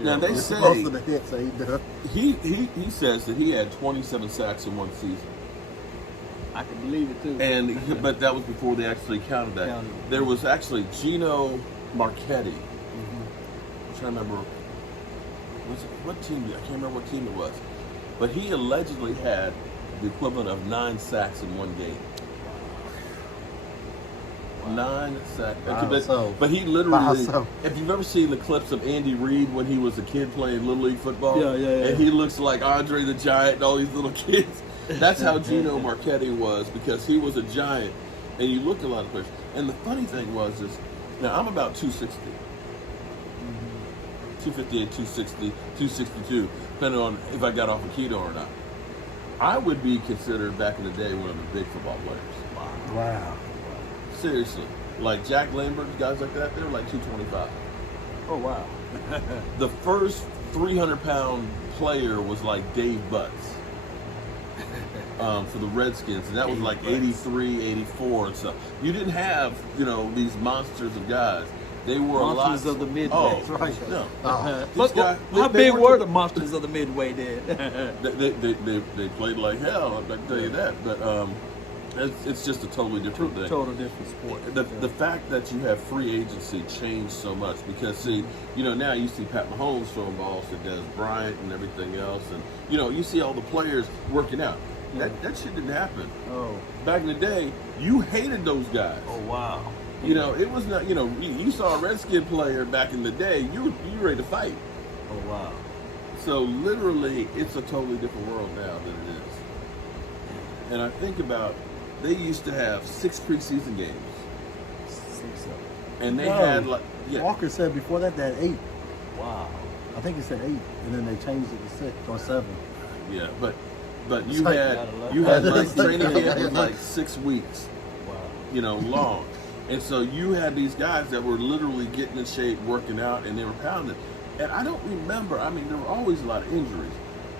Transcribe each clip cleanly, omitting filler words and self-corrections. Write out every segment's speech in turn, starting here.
Now they say most of the hits that he does. he says that he had 27 sacks in one season. I can believe it too. But that was before they actually counted that. There was actually Gino Marchetti. I'm trying to remember what team. I can't remember what team it was, but he allegedly had the equivalent of 9 sacks in one game. Wow. 9 sacks. But he literally. If you've ever seen the clips of Andy Reid when he was a kid playing Little League football, and he looks like Andre the Giant and all these little kids. That's how Gino Marchetti was, because he was a giant, and you looked a lot of players. And the funny thing was, now I'm about 260, 258, 260, 262, depending on if I got off of keto or not. I would be considered back in the day one of the big football players. Wow. Seriously, like Jack Lambert, guys like that, they were like 225. Oh wow. The first 300-pound player was like Dave Butts. For the Redskins, and that was like 83, 84 and stuff. You didn't have, these monsters of guys. They were monsters of the midway. Oh, right. No. But how big were the monsters of the midway then? they played like hell, I can tell you that. But it's just a totally different thing. Total different sport. The fact that you have free agency changed so much, because see, now you see Pat Mahomes throwing balls to Des Bryant and everything else, and you see all the players working out. That shit didn't happen. Oh. Back in the day, you hated those guys. Oh wow. It was not. You saw a Redskin player back in the day, you were ready to fight. Oh wow. So literally, it's a totally different world now than it is. And I think about, they used to have 6 preseason games. 6 of them. And they had Walker said before that they had 8. Wow. I think he said 8, and then they changed it to 6 or 7. Yeah, but you had like training camp was like 6 weeks. Wow. Long. And so you had these guys that were literally getting in shape, working out, and they were pounding. And I don't remember, there were always a lot of injuries,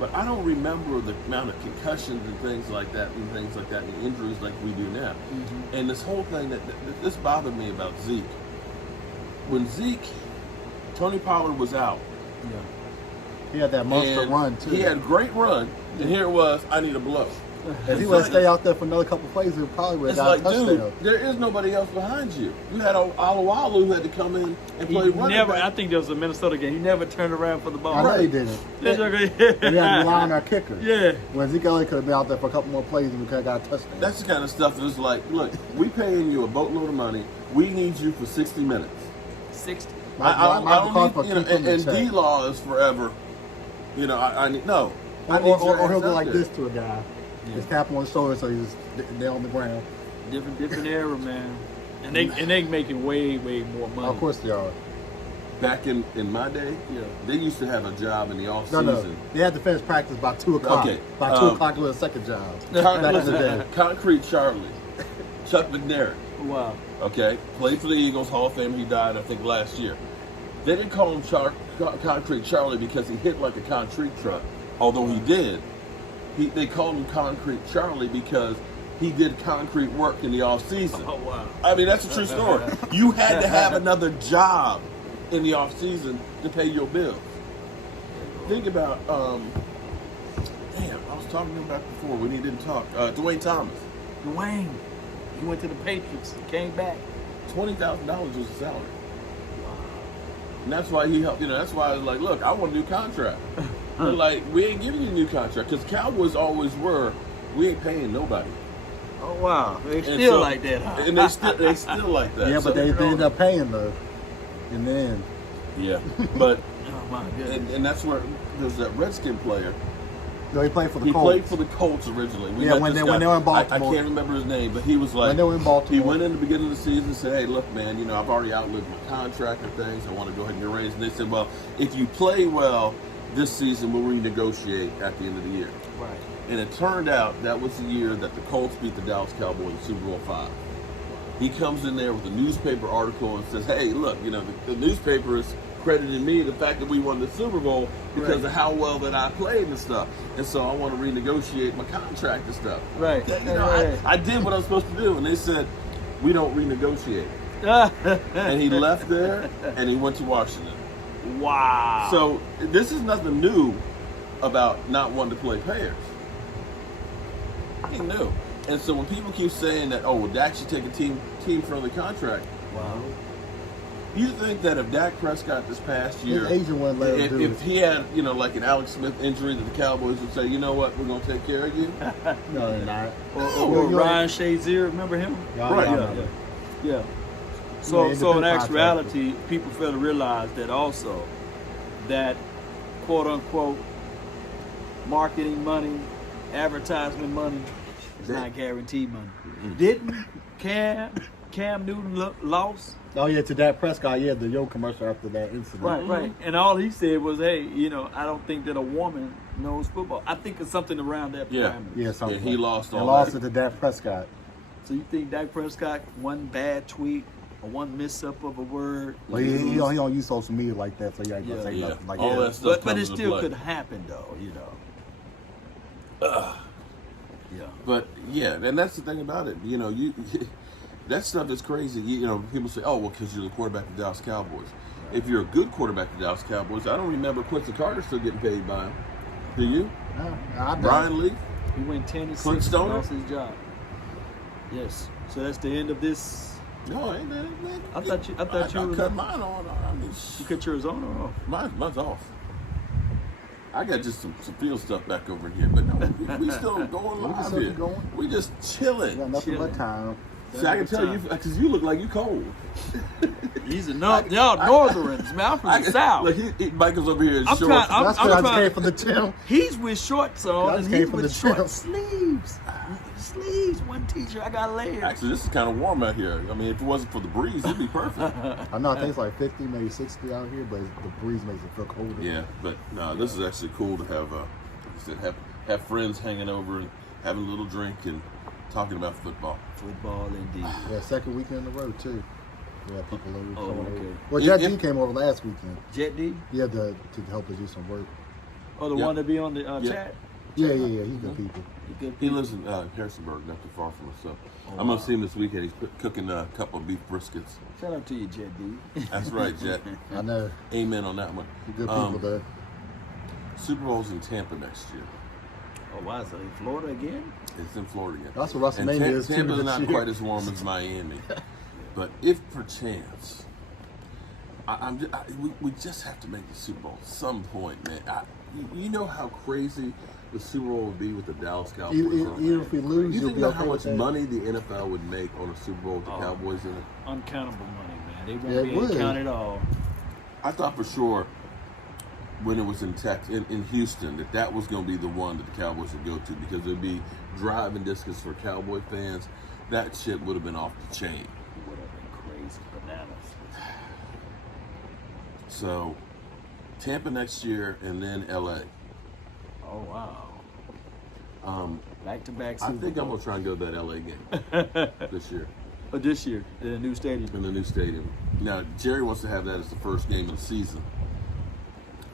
but I don't remember the amount of concussions and things like that, and injuries like we do now. Mm-hmm. And this whole thing, this bothered me about Zeke. When Tony Pollard was out. Yeah. He had that monster run, too. He had a great run, and here it was, I need a blow. If he would have stayed out there for another couple plays, he probably would have got a touchdown. Dude, there is nobody else behind you. You had Alawalu who had to come in and play running back. I think there was a Minnesota game. He never turned around for the ball. I know he didn't. We had to rely on our kicker. Yeah. When Zeke could have been out there for a couple more plays and we could have got a touchdown. That's the kind of stuff that's like, look, we paying you a boatload of money. We need you for 60 minutes. 60. I don't need, and D-Law is forever. I need, no. Or he'll go like this to a guy. His cap on his shoulder, so he's there on the ground. Different era, man. And they making way more money. Of course they are. Back in my day, they used to have a job in the off season. No. They had to finish practice by 2 o'clock. Okay. By 2 o'clock was a second job. Back in the day. Concrete Charlie, Chuck McNair. Wow. Okay, played for the Eagles, Hall of Fame. He died, I think, last year. They didn't call him Concrete Charlie because he hit like a concrete truck, although he did. They called him Concrete Charlie because he did concrete work in the off season. Oh wow! That's a true story. You had to have another job in the off season to pay your bills. Think about, I was talking about before when he didn't talk. Dwayne Thomas. Dwayne, he went to the Patriots, came back. $20,000 was his salary. And that's why he helped. That's why I was like, look, I want a new contract. They're like, we ain't giving you a new contract, because Cowboys always were, we ain't paying nobody. Oh wow, they still like that, huh? And they still like that. Yeah, but they ended up paying though in the end. Yeah, but oh my goodness. And that's where there's that Redskin player. No, he played for the Colts. He played for the Colts originally. When they were in Baltimore. I can't remember his name, but he was like, when they were in Baltimore. He went in the beginning of the season and said, hey, look, man, I've already outlived my contract and things. I want to go ahead and get raised. And they said, well, if you play well this season, we'll renegotiate at the end of the year. Right. And it turned out that was the year that the Colts beat the Dallas Cowboys in Super Bowl 5. He comes in there with a newspaper article and says, hey, look, the newspaper is crediting me the fact that we won the Super Bowl because of how well that I played and stuff. And so I want to renegotiate my contract and stuff. Right. I did what I was supposed to do. And they said, we don't renegotiate. And he left there and he went to Washington. Wow. So this is nothing new about not wanting to play pairs. Nothing new. And so when people keep saying that, oh, well, Dak should take a team-friendly contract. Wow. You think that if Dak Prescott this past year, his agent wouldn't let him do if he had, like an Alex Smith injury, that the Cowboys would say, you know what, we're going to take care of you? No, they're not. Or Ryan Shazier, remember him? Right. Yeah. So in actuality, people fail to realize that also that quote unquote marketing money, advertisement money is not guaranteed money. Didn't Cam Newton lost? Oh yeah, to Dak Prescott, the Yo commercial after that incident. Right. And all he said was, hey, I don't think that a woman knows football. I think it's something around that parameter. Yeah, something. He lost all lost that. it to Dak Prescott. So you think Dak Prescott, one bad tweet or one mix-up of a word? Well, he don't use social media like that, so you ain't gonna say nothing like all that. that stuff But it comes into still play. could happen, though, Yeah. But and that's the thing about it. You that stuff is crazy. People say, "Oh, well, because you're the quarterback of the Dallas Cowboys." If you're a good quarterback of the Dallas Cowboys, I don't remember Quincy Carter still getting paid by him. Do you? Brian Lee? He went 10-6 Clint and Stoner? lost his job. Yes. So that's the end of this. No, ain't that. I thought you I was. cut mine on. You cut yours on or off? Mine's off. I got just some field stuff back over here, but no, we still going We can live still here. keep going. We just chilling. We got nothing but time. See, I can tell you because you look like you cold. He's y'all Northerns, man. I'm from the South. Like Michael's over here in I'm shorts. trying- That's because I just came from the gym. He's with shorts on, I and just he's came from with the short gym. sleeves. Sleeves, one t-shirt. I got layers. Actually, this is kind of warm out here. I mean, if it wasn't for the breeze, it'd be perfect. I know I think it's like 50, maybe 60 out here, but the breeze makes it feel colder. Yeah, but no, this is actually cool to have. Like I said, have friends hanging over and having a little drink and talking about football. Football, indeed. Yeah, second weekend in a row too. Yeah, people over. Oh, okay. Well, Jet D came over last weekend. Jet D? Yeah, to help us do some work. Oh, the one that be on the chat? Yeah. He's good people. He lives in Harrisonburg, not too far from us. So I'm gonna see him this weekend. He's cooking a couple of beef briskets. Shout out to you, Jet D. That's right, Jet. I know. Amen on that one. Good people there. Super Bowl's in Tampa next year. Oh, wow. So in Florida again? It's in Florida again. That's what WrestleMania is too. Tampa's this not year. quite as warm as Miami, but if perchance, we just have to make the Super Bowl at some point, man. You know how crazy the Super Bowl would be with the Dallas Cowboys. Even if we lose, you you'll think be about okay how with much that? money the NFL would make on a Super Bowl with the Cowboys in it? Uncountable money, man. They Yeah, won't it be able to would. count it all. I thought for sure when it was in Houston that was going to be the one that the Cowboys would go to because it would be driving distance for Cowboy fans. That shit would have been off the chain. It would have been crazy bananas. So, Tampa next year and then LA. Oh, wow. Back-to-back I Super think I'm Bowl. going to try and go to that LA game this year But this year, in the new stadium. in the new stadium. Now, Jerry wants to have that as the first game of the season.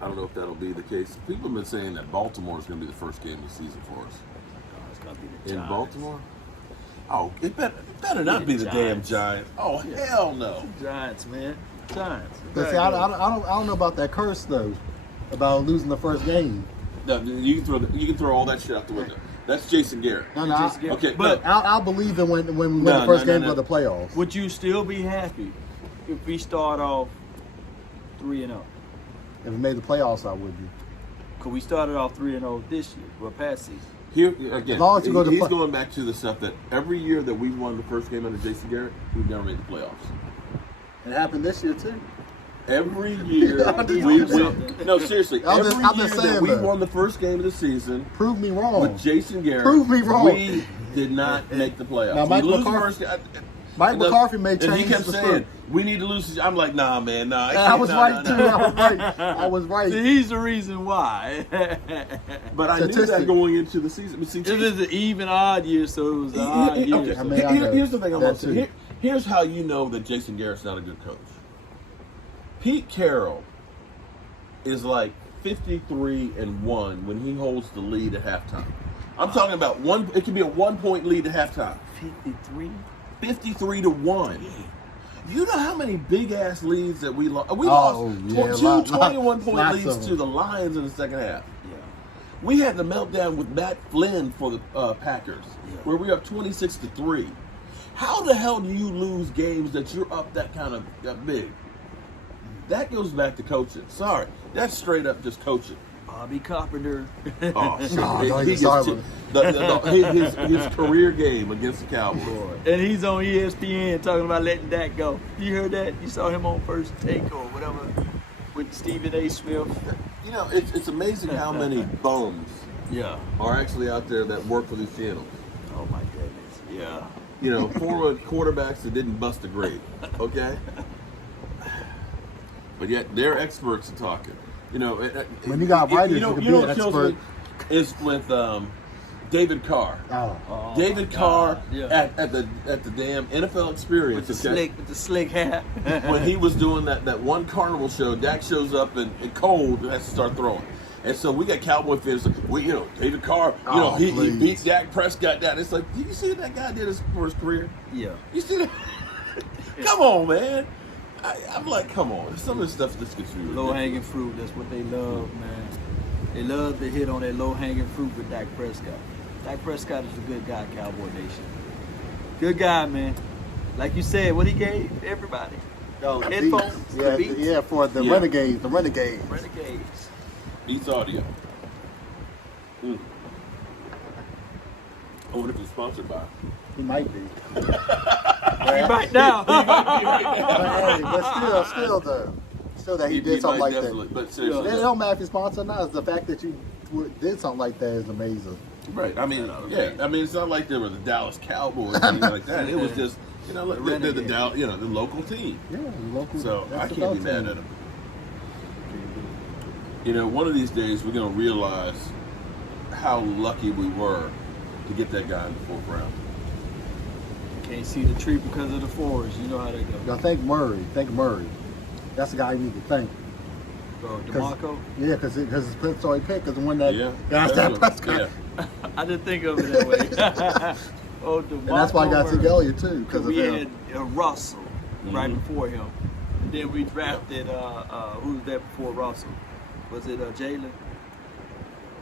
I don't know if that'll be the case. People have been saying that Baltimore is going to be the first game of the season for us. Oh, it's gonna be the In Giants. Baltimore? Oh, it better not be the damn Giants. Giants. Oh, hell no. Giants, man. Giants. But see, I don't know about that curse though, about losing the first game. No, you can throw all that shit out the window. That's Jason Garrett. No, Okay, But I'll believe it when we win No, the first no, game no. of the playoffs. would you still be happy if we start off 3-0? If we made the playoffs, I would be. Because we started off 3-0 this year, well, past season. Here again, As long as you go to he's play- going back to the stuff that every year that we won the first game under Jason Garrett, we've never made the playoffs. It happened this year too. Every year Yeah, we something. win. No, seriously. I'm Every just year saying that we that. won the first game of the season Prove me wrong. with Jason Garrett, Prove me wrong. we did not make the playoffs. Now, We Mike lose the McCarthy- first game. Mike McCarthy may And he change kept the saying, story. "We need to lose." I'm like, "Nah, man, nah." I was nah, right nah, too. nah. I was right. I was right. See, he's the reason why. But I knew that Statistic. going into the season. But see, It is an even odd year, so it was an odd year. Okay, I mean, I know here's the thing I'm that going to say. too. Here's how you know that Jason Garrett's not a good coach. Pete Carroll is like 53-1 when he holds the lead at halftime. I'm talking about one. It could be a 1-point lead at halftime. 53? 53-1. You know how many big ass leads that we lost? We Oh, lost yeah, two 21-point lots leads of them. to the Lions in the second half. Yeah. We had the meltdown with Matt Flynn for the Packers, Yeah. where we were up 26-3. How the hell do you lose games that you're up that big? That goes back to coaching. Sorry, that's straight up just coaching. Bobby Carpenter. Oh, shit. don't He even start gets with his career game against the Cowboys. And he's on ESPN talking about letting Dak go. You heard that? You saw him on First Take or whatever with Stephen A. Smith. You know, it's amazing how many bums Yeah. are actually out there that work for these channels. Oh my goodness. Yeah. You know, former quarterbacks that didn't bust a grade. Okay? But yet they're experts at talking. You know, When you got writers, you can be an what kills me expert. is with David Carr. Oh. David my Carr God, yeah. at the damn NFL experience. With the slick hair. When he was doing that one carnival show, Dak shows up and cold and has to start throwing. And so we got Cowboy fans like, well, you know, David Carr, you know, he beat Dak Prescott down. It's like, did you see what that guy did for his career? Yeah. You see that? Come on, man. I'm like, come on. Some of the stuff just gets me Low hanging fruit, that's what they love, man. They love to hit on that low hanging fruit with Dak Prescott. Dak Prescott is a good guy, Cowboy Nation. Good guy, man. Like you said, what he gave everybody. Oh, the Headphones, Beats. the Yeah, Beats. yeah, for the Yeah. Renegades, the Renegades. Renegades. Beats Audio. I wonder if it's sponsored by. He might be. Right now. But still though. Still that he did something might like definitely, that. But seriously, It don't matter if he's sponsored or not. It's the fact that you did something like that is amazing. right? I mean, yeah. I mean, it's not like there were the Dallas Cowboys or anything like that. It was just, you know, they're the Dallas, you know, the local team. Yeah, local. So I that's can't be the mad at them. You know, one of these days we're gonna realize how lucky we were to get that guy in the fourth round. Can't see the tree because of the forest. You know how they go. Now think Murray. Think Murray. That's the guy you need to thank. DeMarco. Yeah, because it's Prince already picked. Because when that That's that what- Prescott. I didn't think of it that way. Oh, DeMarco. And that's why I got Murray. to Elliott too. Because Because of we him. had Russell right Mhm. before him. And then we drafted, who was that before Russell? Was it Jalen?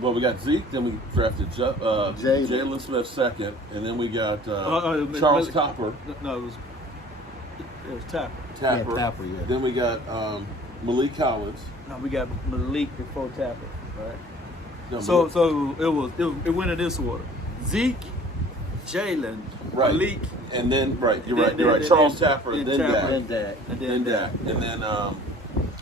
Well, we got Zeke, then we drafted Jalen Smith second, and then we got Charles Topper. No, it was Tapper. Tapper. Yeah, Tapper, yeah. Then we got Malik Collins. No, we got Malik before Tapper, right? No, So Malik- it went in this order: Zeke, Jalen, right. Malik, And then you're Then- right. then- Charles then- Tapper, then then Tapper, Dak, And that. and then then Dak, and then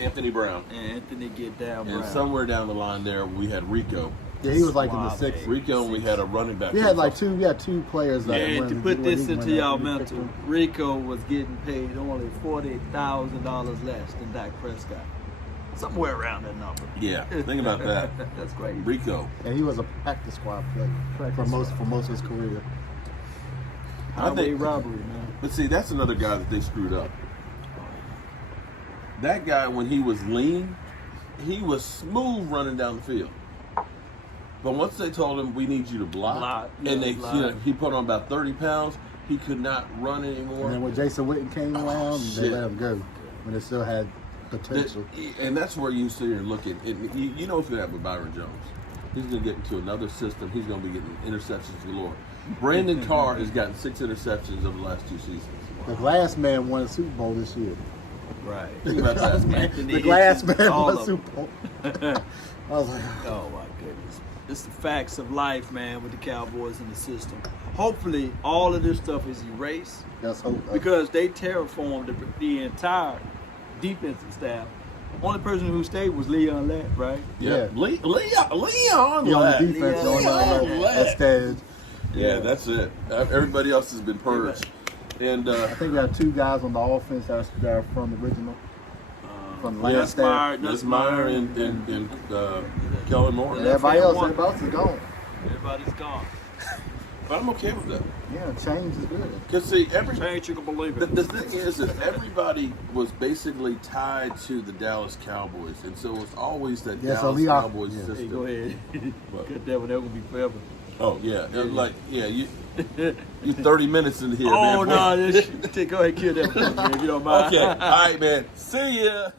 Anthony Brown. and Anthony get down. And Brown. somewhere down the line there, we had Rico. Yeah, he was like in the Suave. sixth. Rico, and we had a running back. We had like two. We had two players. That And to when- put when this he into went y'all up, we picked mental, him. Rico was getting paid only $40,000 less than Dak Prescott. Somewhere around that number. Yeah, think about that. That's crazy. Rico. And he was a practice squad player for most of his career. Highway robbery, man. But see, that's another guy that they screwed up. That guy, when he was lean, he was smooth running down the field. But once they told him, we need you to block, and he put on about 30 pounds, he could not run anymore. And then when Jason Witten came around, they shit. let him go when it still had potential. And that's where you sit here and look at it. You know what's going to happen with Byron Jones. He's going to get into another system. He's going to be getting interceptions galore. Brandon Carr has gotten 6 interceptions over the last 2 seasons. The Glass Man won a Super Bowl this year. Right. Think about that. Anthony The Glass Hitchens, Man all won a of Super Bowl. I was like, Oh my goodness. It's the facts of life, man, with the Cowboys in the system. Hopefully all of this stuff is erased that's hope. because they terraformed the entire defensive staff. Only person who stayed was Leon Lett, right? Yeah. Yeah. Leon He on Lett. the defense Leon on Lett. that stage. Yeah, that's it. Everybody else has been purged. And I think we have 2 guys on the offense that are from the original. From the last staff. Meyer and Kellen Moore. And everybody else is gone. Everybody's gone. But I'm okay with that. Yeah, change is good. Because see, Change, you can believe it. the thing is that everybody was basically tied to the Dallas Cowboys, and so it's always that Yeah, so Dallas we are- Cowboys yeah. system. Hey, go ahead. What? Good devil, they're gonna be forever. Oh yeah, you 30 minutes in here. Oh man. no, go ahead and kill that one, man, if you don't mind. Okay, all right, man. See ya.